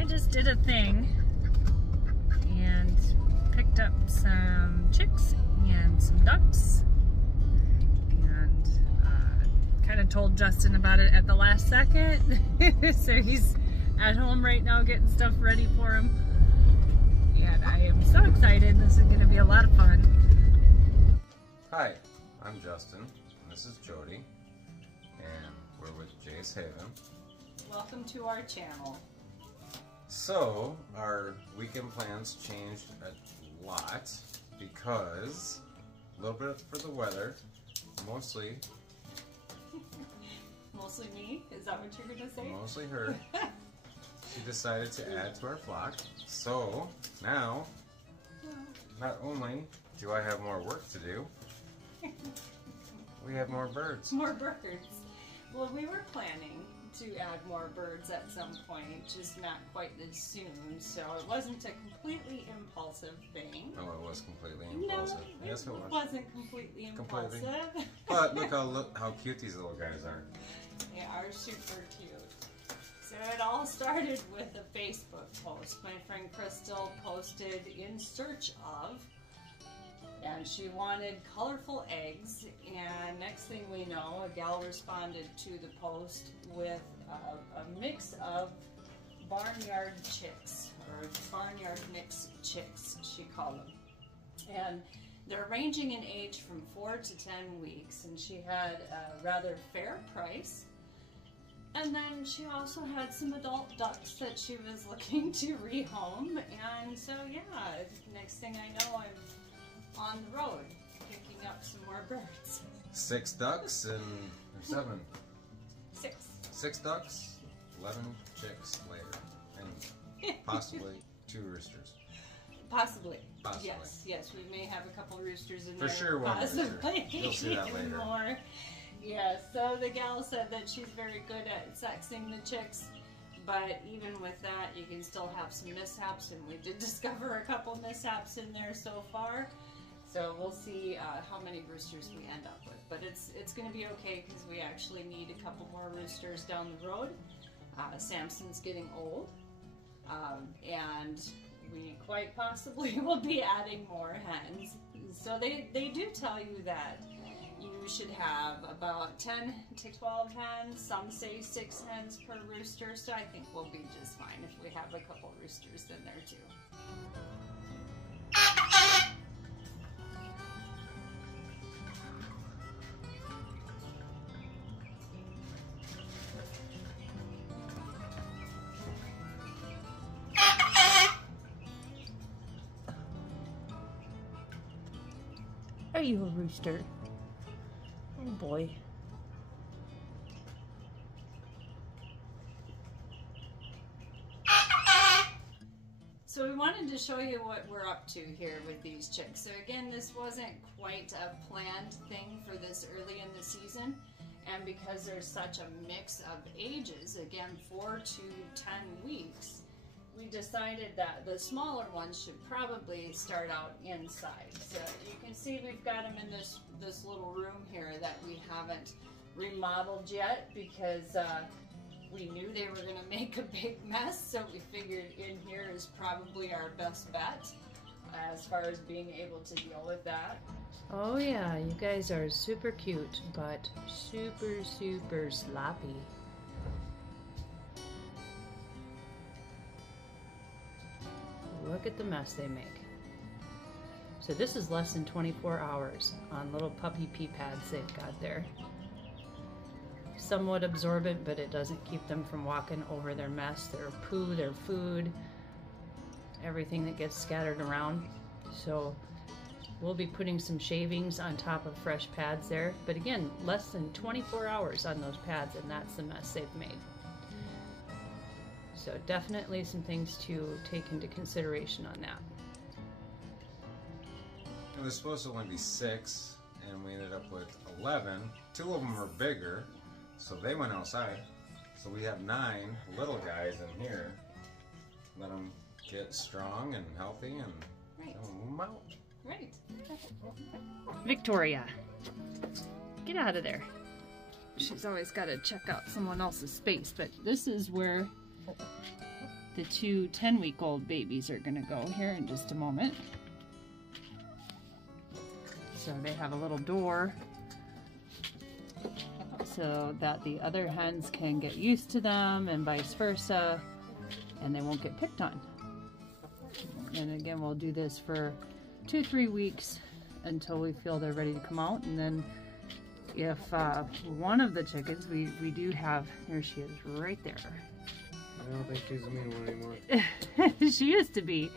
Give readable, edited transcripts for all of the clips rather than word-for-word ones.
I just did a thing and picked up some chicks and some ducks, and kind of told Justin about it at the last second. So he's at home right now getting stuff ready for him, and I am so excited. This is going to be a lot of fun. Hi, I'm Justin, and this is Jody, and we're with Jace Haven. Welcome to our channel. So, our weekend plans changed a lot because a little bit for the weather, mostly me? Is that what you're going to say? Mostly her. She decided to add to our flock. So, now, not only do I have more work to do, we have more birds. More birds. Well, we were planning to add more birds at some point, just not quite as soon, so it wasn't a completely impulsive thing. Oh, it was completely impulsive. No, yes, it wasn't completely impulsive. But look how cute these little guys are. They are super cute. So it all started with a Facebook post. My friend Crystal posted in search of, and she wanted colorful eggs, and next thing we know, a gal responded to the post with a mix of barnyard chicks, or barnyard mix chicks, she called them. And they're ranging in age from 4 to 10 weeks, and she had a rather fair price. And then she also had some adult ducks that she was looking to rehome, and so yeah, next thing I know, I'm on the road picking up some more birds. 6 ducks and 7. 6. 6 ducks, 11 chicks later, and possibly 2 roosters. Possibly. Yes, we may have a couple roosters in there. For sure, one possibly. rooster. You'll see that later. More. Yes, so the gal said that she's very good at sexing the chicks, but even with that, you can still have some mishaps, and we did discover a couple mishaps in there so far. So we'll see how many roosters we end up with, but it's going to be okay because we actually need a couple more roosters down the road. Samson's getting old, and we quite possibly will be adding more hens. So they do tell you that you should have about 10 to 12 hens. Some say 6 hens per rooster, so I think we'll be just fine if we have a couple roosters in there too. Are you a rooster? Oh boy. So we wanted to show you what we're up to here with these chicks. So again, this wasn't quite a planned thing for this early in the season. And because there's such a mix of ages, again 4 to 10 weeks, we decided that the smaller ones should probably start out inside. So you can see we've got them in this little room here that we haven't remodeled yet because we knew they were going to make a big mess, so we figured in here is probably our best bet as far as being able to deal with that. Oh yeah, you guys are super cute, but super sloppy. Look at the mess they make. So this is less than 24 hours on little puppy pee pads they've got there. Somewhat absorbent, but it doesn't keep them from walking over their mess, their poo, their food, everything that gets scattered around. So we'll be putting some shavings on top of fresh pads there. But again, less than 24 hours on those pads, and that's the mess they've made. So definitely some things to take into consideration on that. It was supposed to only be 6, and we ended up with 11. 2 of them were bigger, so they went outside. So we have 9 little guys in here. Let them get strong and healthy, and move them out. Right. Victoria, get out of there. She's always got to check out someone else's space, but this is where the two 10-week-old babies are gonna go here in just a moment. So they have a little door so that the other hens can get used to them and vice versa, and they won't get picked on. And again, we'll do this for 2-3 weeks until we feel they're ready to come out. And then if one of the chickens, we do have, there she is right there. I don't think she's a mean one anymore. She used to be.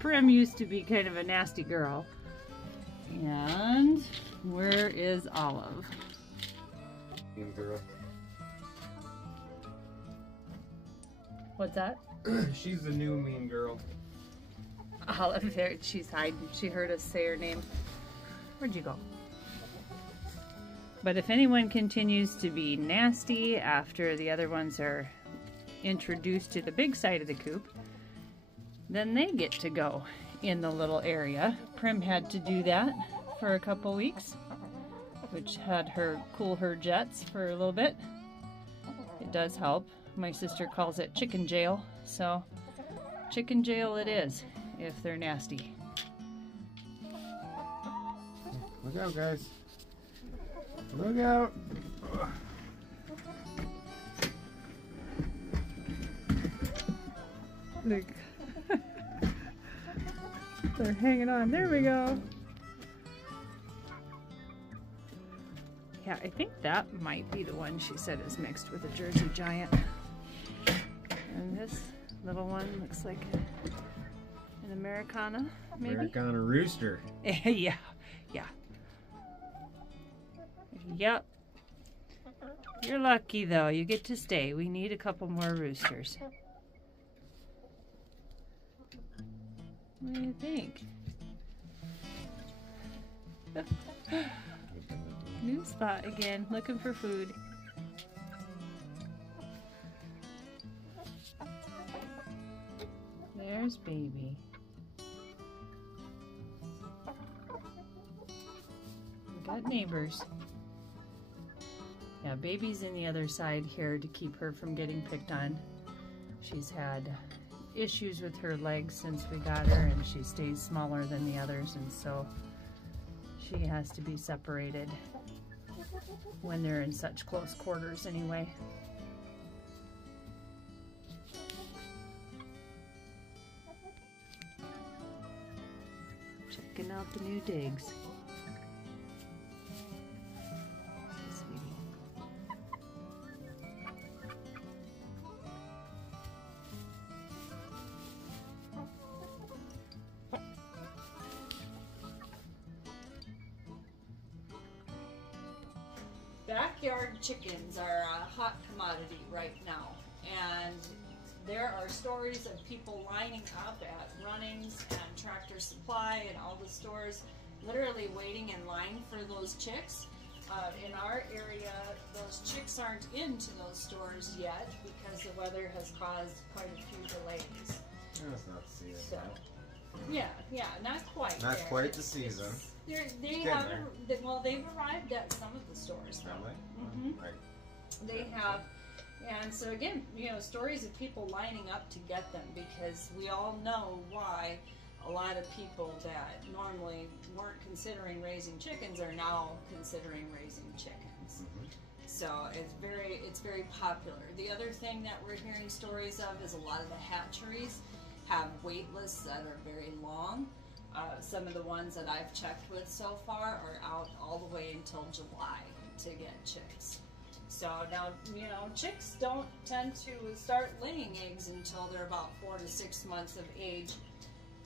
Prim used to be kind of a nasty girl. And where is Olive? Mean girl. What's that? She's the new mean girl. Olive, there, she's hiding. She heard us say her name. Where'd you go? But if anyone continues to be nasty after the other ones are introduced to the big side of the coop, then they get to go in the little area. Prim had to do that for a couple weeks, which had her cool her jets for a little bit. It does help. My sister calls it chicken jail, so chicken jail it is if they're nasty. Look out, guys. Look out. Look. They're hanging on. There we go. Yeah, I think that might be the one she said is mixed with a Jersey Giant. And this little one looks like an Ameraucauna, maybe? Ameraucauna rooster. Yeah, yeah. Yep. You're lucky though, you get to stay. We need a couple more roosters. What do you think? New spot again, looking for food. There's baby. We got neighbors. Yeah, baby's in the other side here to keep her from getting picked on. She's had issues with her legs since we got her, and she stays smaller than the others, and so she has to be separated when they're in such close quarters anyway. Checking out the new digs. Backyard chickens are a hot commodity right now, and there are stories of people lining up at Runnings and Tractor Supply and all the stores, literally waiting in line for those chicks. In our area, those chicks aren't into those stores yet because the weather has caused quite a few delays. Yeah, it's not the season. So, yeah, not quite. Not there. quite the season. They have, well, they've arrived at some of the stores though. Really? Mm-hmm. Right. They have, and so again, you know, stories of people lining up to get them, because we all know why a lot of people that normally weren't considering raising chickens are now considering raising chickens. Mm-hmm. So it's very popular. The other thing that we're hearing stories of is a lot of the hatcheries have wait lists that are very long. Some of the ones that I've checked with so far are out all the way until July to get chicks. So now, you know, chicks don't tend to start laying eggs until they're about 4 to 6 months of age.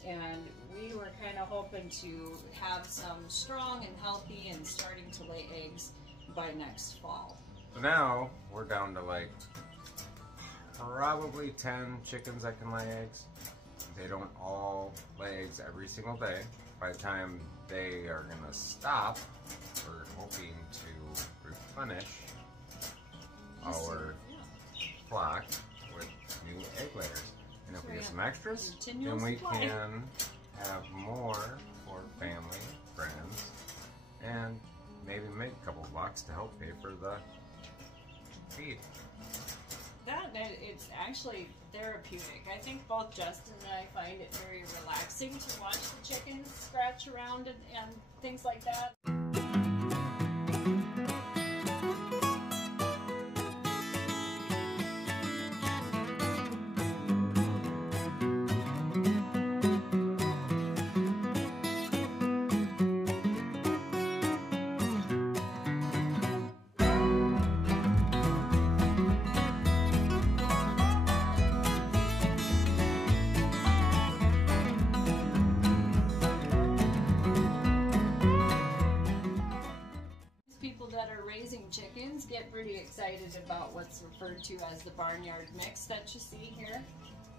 And we were kind of hoping to have some strong and healthy and starting to lay eggs by next fall. So now we're down to like probably 10 chickens that can lay eggs. They don't all lay eggs every single day. By the time they are going to stop, we're hoping to replenish our flock with new egg layers. And if we get some extras, then we can have more for family, friends, and maybe make a couple bucks to help pay for the feed. It's actually therapeutic. I think both Justin and I find it very relaxing to watch the chickens scratch around and things like that. That are raising chickens get pretty excited about what's referred to as the barnyard mix that you see here,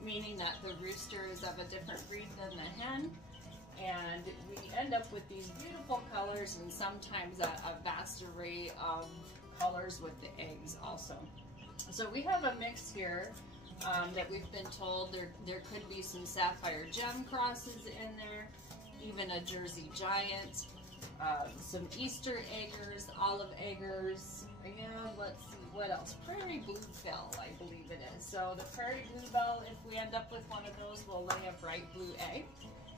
meaning that the rooster is of a different breed than the hen, and we end up with these beautiful colors and sometimes a vast array of colors with the eggs also. So we have a mix here that we've been told there could be some sapphire gem crosses in there, even a Jersey giant. Some Easter eggers, olive eggers, and let's see, what else? Prairie Blue Bell, I believe it is. So the Prairie Blue Bell, if we end up with one of those, will lay a bright blue egg.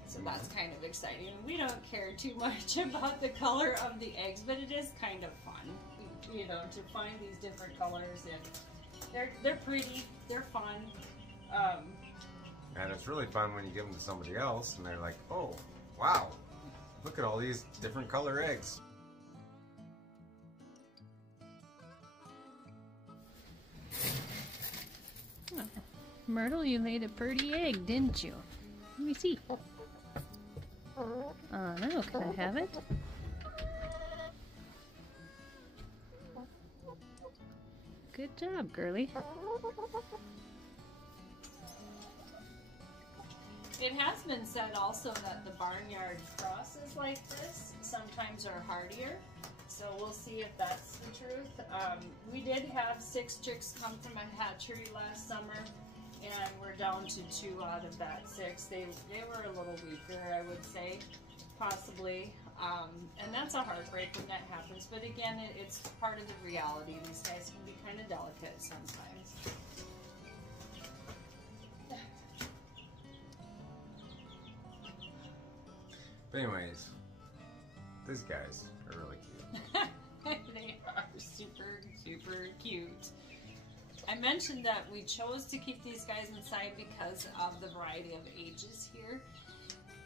So that's kind of exciting. And we don't care too much about the color of the eggs, but it is kind of fun, you know, to find these different colors, and they're pretty, they're fun. And it's really fun when you give them to somebody else and they're like, oh, wow. Look at all these different color eggs. Oh, Myrtle, you laid a pretty egg, didn't you? Let me see. Oh, now can I have it? Good job, girly. It has been said also that the barnyard crosses like this sometimes are hardier, so we'll see if that's the truth. We did have 6 chicks come from a hatchery last summer, and we're down to 2 out of that 6. They were a little weaker, I would say, possibly, and that's a heartbreak when that happens. But again, it's part of the reality. These guys can be kind of delicate sometimes. But anyways, these guys are really cute. They are super, super cute. I mentioned that we chose to keep these guys inside because of the variety of ages here.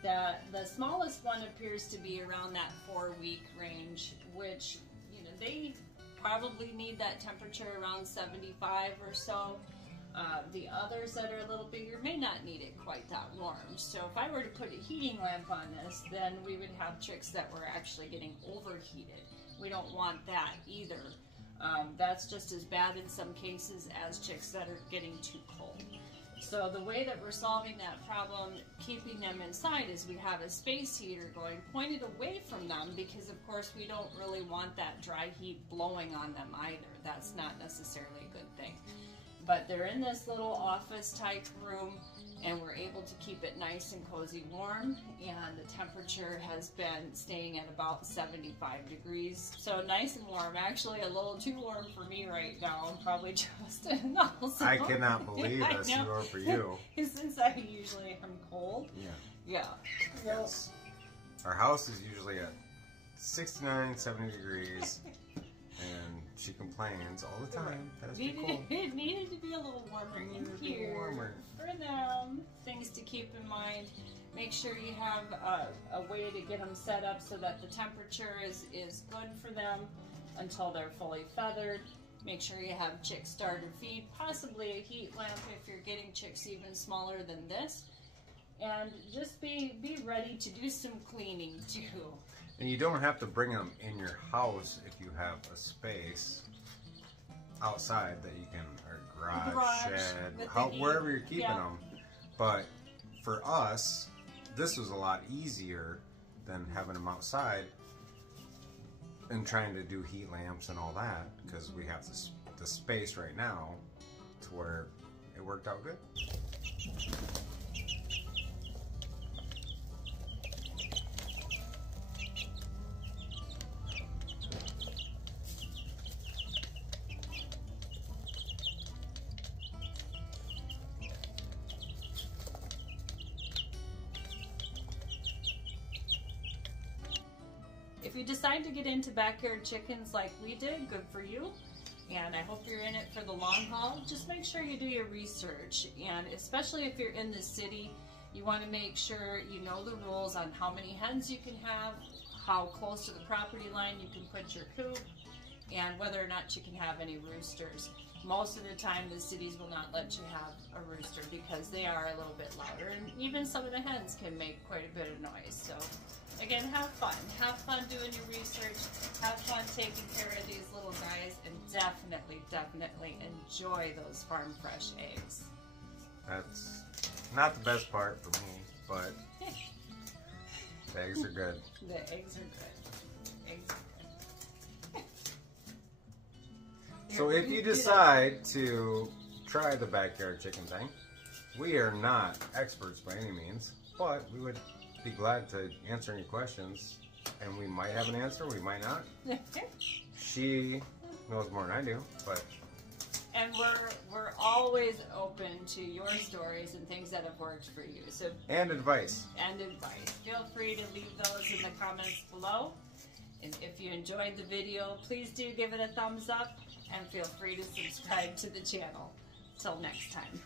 The smallest one appears to be around that 4-week range, which, you know, they probably need that temperature around 75 or so. The others that are a little bigger may not need it quite that warm. So if I were to put a heating lamp on this, then we would have chicks that were actually getting overheated. We don't want that either. That's just as bad in some cases as chicks that are getting too cold. So the way that we're solving that problem, keeping them inside, is we have a space heater going pointed away from them, because of course we don't really want that dry heat blowing on them either. That's not necessarily a good thing. But they're in this little office type room, and we're able to keep it nice and cozy warm, and the temperature has been staying at about 75 degrees. So nice and warm, actually a little too warm for me right now, and probably Justin also. I cannot believe this or for you. Since I usually am cold. Yeah. Yeah. Yes. Our house is usually at 69, 70 degrees. And she complains all the time that it's too cold. It needed to be a little warmer in here for them. Things to keep in mind. Make sure you have a way to get them set up so that the temperature is good for them until they're fully feathered. Make sure you have chick starter feed, possibly a heat lamp if you're getting chicks even smaller than this. And just be ready to do some cleaning too. And you don't have to bring them in your house if you have a space outside that you can, or garage, shed, wherever you're keeping them. But for us, this was a lot easier than having them outside and trying to do heat lamps and all that, because we have the space right now to where it worked out good. you decide to get into backyard chickens like we did, good for you. And I hope you're in it for the long haul. Just make sure you do your research. And especially if you're in the city, you want to make sure you know the rules on how many hens you can have, how close to the property line you can put your coop, and whether or not you can have any roosters. Most of the time the cities will not let you have a rooster because they are a little bit louder, and even some of the hens can make quite a bit of noise. So again, have fun doing your research, have fun taking care of these little guys, and definitely enjoy those farm fresh eggs. That's not the best part for me, but the eggs are good. The eggs are good. Eggs are good. So if you decide to try the backyard chicken thing, we are not experts by any means, but we would be glad to answer any questions, and we might have an answer, we might not. She knows more than I do, but... And we're always open to your stories and things that have worked for you. So and advice. Feel free to leave those in the comments below. And if you enjoyed the video, please do give it a thumbs up, and feel free to subscribe to the channel. Till next time.